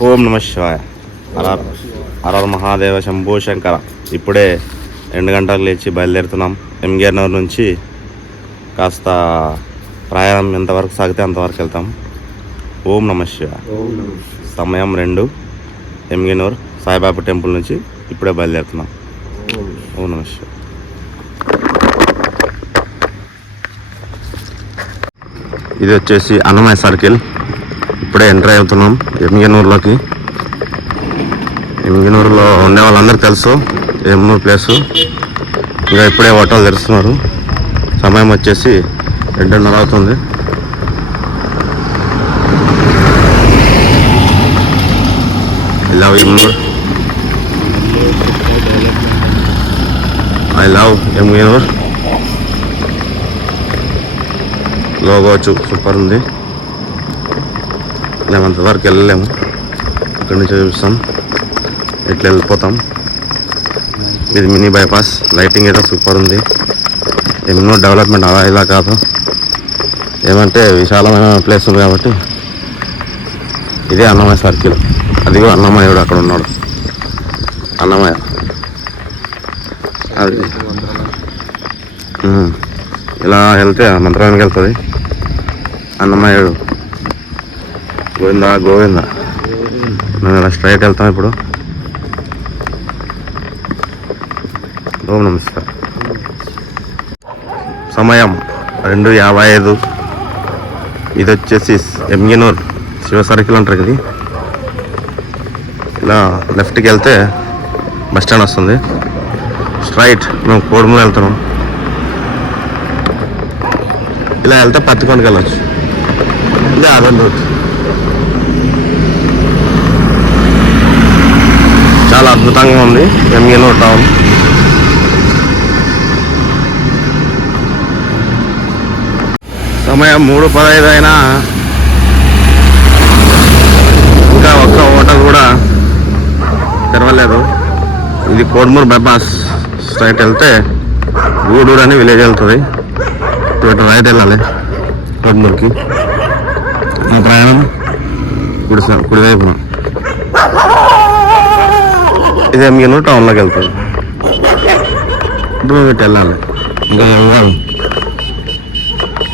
ఓం నమ శివాయ. హర మహాదేవ శంభో శంకర. ఇప్పుడే 2 గంటలకు లేచి బయలుదేరుతున్నాం. ఎంగేనూరు నుంచి కాస్త ప్రయాణం ఎంతవరకు సాగితే అంతవరకు వెళ్తాం. ఓం నమ శివాయ. సమయం 2. ఎంగేనూరు సాయిబాబా టెంపుల్ నుంచి ఇప్పుడే బయలుదేరుతున్నాం. ఓం నమ శివాయ. ఇది వచ్చేసి అన్నమయ్య సర్కిల్. ఇప్పుడే ఎంటర్ అవుతున్నాం ఎంగేనూరులోకి. ఎంగేనూరులో ఉండే వాళ్ళందరికీ తెలుసు ఎంగేనూరు ప్లేసు. ఇంకా ఇప్పుడే హోటల్ తెరుస్తున్నారు. సమయం వచ్చేసి 2:30 అవుతుంది. ఐ లవ్ ఎంగేనూర్. లోగో సూపర్ ఉంది. మేము అంతవరకు వెళ్ళలేము, ఇక్కడి నుంచి చూపిస్తాం, ఇట్లా వెళ్ళిపోతాం. ఇది మినీ బైపాస్. లైటింగ్ అయితే సూపర్ ఉంది. ఎన్నో డెవలప్మెంట్ అలా ఇలా కాదు, ఏమంటే విశాలమైన ప్లేస్ ఉంది కాబట్టి. ఇదే అన్నమయ్య సర్కిల్. అదిగో అన్నమయ్యుడు అక్కడ ఉన్నాడు. అన్నమయ్య అది ఇలా వెళ్తే మంత్రానికి వెళ్తుంది. అన్నమయ్యుడు గోవిందా గోవిందా. మేము ఇలా స్ట్రైట్ వెళ్తాం ఇప్పుడు. ఓం నమస్కారం. సమయం 2:55. ఇది వచ్చేసి ఎంగేనూర్ శివ సర్కిల్ అంటారు. ఇది ఇలా లెఫ్ట్కి వెళ్తే బస్ స్టాండ్ వస్తుంది. స్ట్రైట్ మేము కోడుమూరు వెళ్తున్నాం. ఇలా వెళ్తే పత్తికొండకి వెళ్ళచ్చు. ఇదే అదే రూట్. చాలా అద్భుతంగా ఉంది ఎంగేనూరు టౌన్. సమయం 3:15 అయినా ఇంకా ఒక్క హోటల్ కూడా తెరవలేదు. ఇది కోడుమూరు బైపాస్. స్ట్రైట్ వెళ్తే గూడూరు అని విలేజ్ వెళ్తుంది. ఇప్పుడు రైట్ వెళ్ళాలి కోడుమూరుకి. నా ప్రయాణం కుడివైపు. ఇది ఎంగేనూరు టౌన్లోకి వెళ్తుంది. ఇప్పుడు ఇటు వెళ్ళాలి. ఇంకా వెళ్ళాలి.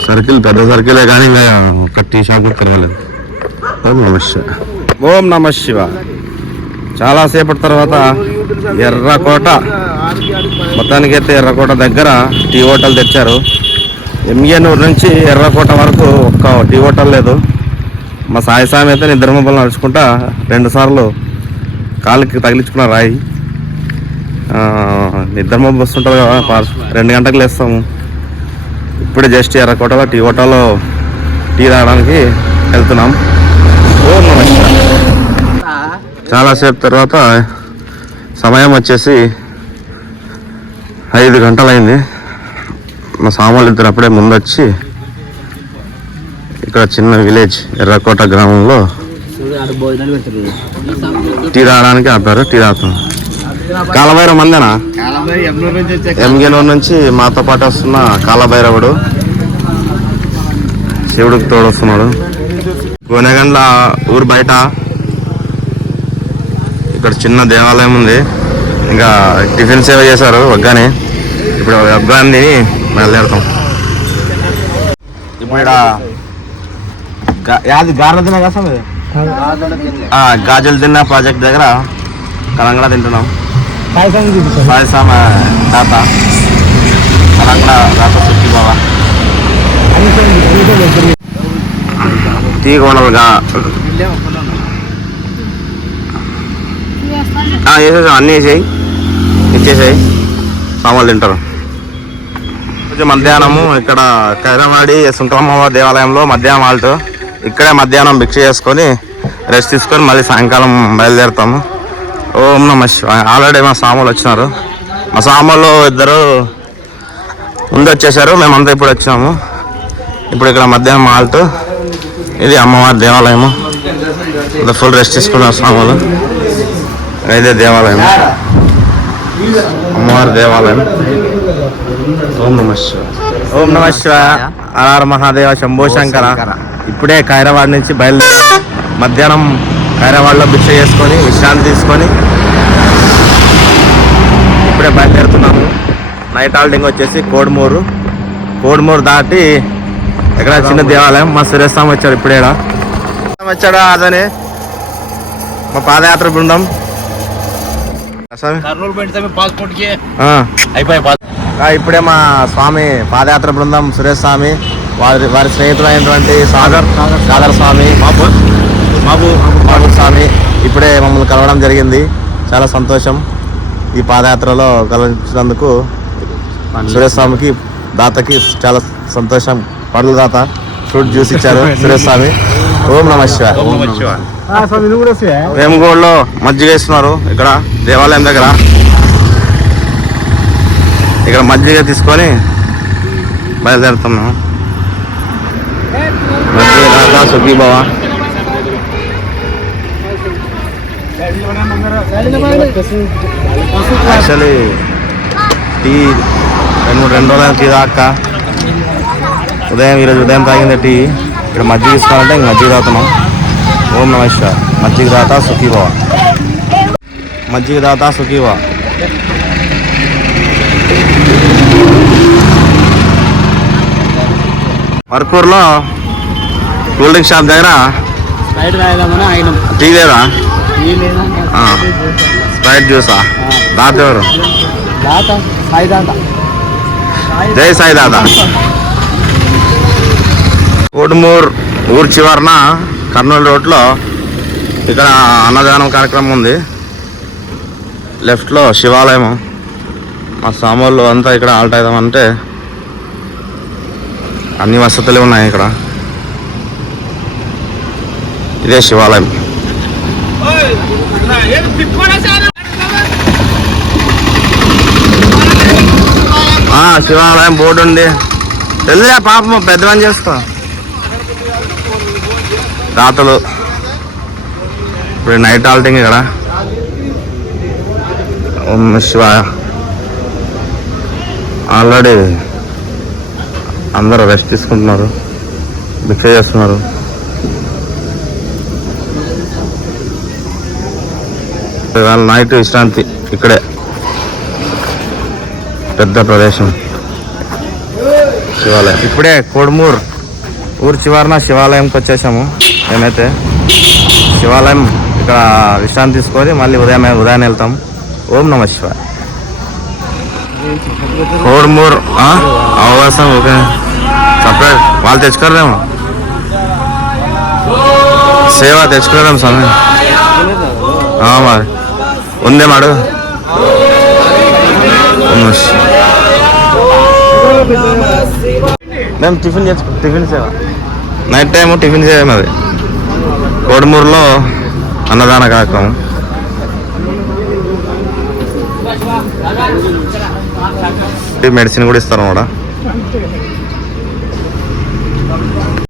సర్కిల్ పెద్ద సర్కిలే కానీ ఇంకా ఒక టీ షాప్ కూడా తెరవలేదు. ఓం నమ శివ. ఓం నమ శివ. చాలాసేపటి తర్వాత ఎర్రకోట, మొత్తానికైతే ఎర్రకోట దగ్గర టీ హోటల్ తెచ్చారు. ఎంగేనూరు నుంచి ఎర్రకోట వరకు ఒక్క టీ హోటల్ లేదు. మా సాయిస్వామి అయితే నిద్రమబ్బలు నడుచుకుంటా 2 సార్లు కాళ్ళకి తగిలించుకున్న రాయి. నిద్రమబ్బు వస్తుంటుంది కదా, 2 గంటలకు లేస్తాము. ఇప్పుడే జస్ట్ ఎర్రకోటలో టీ హోటల్లో టీ తాగడానికి వెళ్తున్నాం. ఓం నమ శివ. చాలాసేపు తర్వాత సమయం వచ్చేసి 5 గంటలైంది. మా సామాన్లు ఇద్దరు అప్పుడే ముందొచ్చి ఇక్కడ చిన్న విలేజ్ ఎర్రకోట గ్రామంలో టీ తాగడానికి ఆపారు. టీ తాగుతాం. కాలభైరవ మందేనా? ఎంగేనూరు నుంచి మాతో పాటు వస్తున్న కాలభైరవుడు శివుడికి తోడు వస్తున్నాడు. గోనెగండ్ల ఊరు బయట ఇక్కడ చిన్న దేవాలయం ఉంది. ఇంకా టిఫిన్ సేవ చేశారు వగ్గాని. ఇప్పుడు వగ్గాని తిని బయలుదేరుతాం. ఇప్పుడు ఇక్కడ గారెలు తిన్నా కదా, గాజులు తిన్న ప్రాజెక్ట్ దగ్గర కలంగడ తింటున్నాం. సాయిస్వామి తాత కలంగడ తాత సుఖీ బాబా టీ కోనలుగా వేసేసాం. అన్నీ వేసేయి, ఇచ్చేసాయి. సామాన్లు తింటారు. మధ్యాహ్నము ఇక్కడ కైరవాడి సుంకరమ్మ దేవాలయంలో మధ్యాహ్నం హాల్ట్. ఇక్కడే మధ్యాహ్నం భిక్ష చేసుకొని రెస్ట్ తీసుకొని మళ్ళీ సాయంకాలం బయలుదేరుతాము. ఓం నమ శివాయ. ఆల్రెడీ మా సామాన్లు వచ్చినారు. మా సామాన్లు ఇద్దరు ముందు వచ్చేసారు, మేమంతా ఇప్పుడు వచ్చినాము. ఇప్పుడు ఇక్కడ మధ్యాహ్నం హాల్ట్. ఇది అమ్మవారి దేవాలయము. ఫుల్ రెస్ట్ తీసుకున్న సామాన్లు. ఇదే దేవాలయం, అమ్మవారి దేవాలయం. ఓం నమ శివాయ. ఓం నమ శివాయ. హర మహాదేవ శంభో శంకర. ఇప్పుడే ఖైరవాడ నుంచి బయలుదేరి మధ్యాహ్నం ఖైరవాడలో భిక్ష చేసుకొని విశ్రాంతి తీసుకొని ఇప్పుడే బయలుదేరుతున్నాము. నైట్ హాల్టింగ్ వచ్చేసి కోడుమూరు దాటి ఎక్కడ చిన్న దేవాలయం. మా సురేష్ స్వామి వచ్చాడు ఇప్పుడే వచ్చాడా అదని మా పాదయాత్ర బృందం. ఇప్పుడే మా స్వామి పాదయాత్ర బృందం సురేష్ స్వామి వారి స్నేహితులైనటువంటి సాగర్ స్వామి బాబు స్వామి ఇప్పుడే మమ్మల్ని కలవడం జరిగింది. చాలా సంతోషం. ఈ పాదయాత్రలో కలవించినందుకు సురేష్ స్వామికి దాతకి చాలా సంతోషం. పడుల దాత ఫ్రూట్ జ్యూస్ ఇచ్చారు సురేష్ స్వామి. ఓం నమ శివాయ. వేముగోడలో మజ్జిగ ఇస్తున్నారు ఇక్కడ దేవాలయం దగ్గర. ఇక్కడ మజ్జిగ తీసుకొని బయలుదేరుతున్నాం. మజ్జిగ దాత సుఖీ భవ. యాక్చువల్లీ టీ 2 రోజుల టీ దాకా ఈరోజు ఉదయం తాగింది టీ. ఇక్కడ మజ్జిగ ఇస్తామంటే ఇంక మజ్జిగ తాగుతున్నాం. ఓం నమ శివాయ. మజ్జిగ దాత సుఖీ భవ. మజ్జిగ దాత సుఖీ భవ. వర్కూర్లో కూల్ డ్రింక్ షాప్ దగ్గర టీ లేదా? స్ప్రైట్ జ్యూసా? దాత ఎవరు? జై సాయి దాత. కోడుమూరు ఊరు చివరన కర్నూలు రోడ్లో ఇక్కడ అన్నదానం కార్యక్రమం ఉంది. లెఫ్ట్లో శివాలయం. మా సామాన్లు అంతా ఇక్కడ ఆల్ట్ అవుదామంటే అన్ని వసతులు ఉన్నాయి ఇక్కడ. ఇదే శివాలయం. శివాలయం బోర్డు ఉంది. తెలియదా పాపం పెద్దమని చేసుకో దాతలు. ఇప్పుడు నైట్ హాల్టింగ్ ఇక్కడ. ఓం శివాయ. ఆల్రెడీ అందరూ రెస్ట్ తీసుకుంటున్నారు, భిక్ష చేస్తున్నారు. ఇవాళ నైట్ విశ్రాంతి ఇక్కడే. పెద్ద ప్రదేశం శివాలయం. ఇప్పుడే కోడుమూరు ఊరు చివరన శివాలయంకి వచ్చేసాము. మేమైతే శివాలయం ఇక్కడ విశ్రాంతి తీసుకొని మళ్ళీ ఉదయాన్నే వెళ్తాం. ఓం నమ శివాయ. కోడుమూరు అవకాశం ఓకే. సపరేట్ వాళ్ళు తెచ్చుకోరేమో, సేవ తెచ్చుకోలేము సమయం మరి ఉందే మాడు. మేము టిఫిన్ సేవ నైట్ టైము టిఫిన్ సేవ. అది కోడుమూరులో అన్నదాన కార్యక్రమం. మెడిసిన్ కూడా ఇస్తారు అన్నమాట.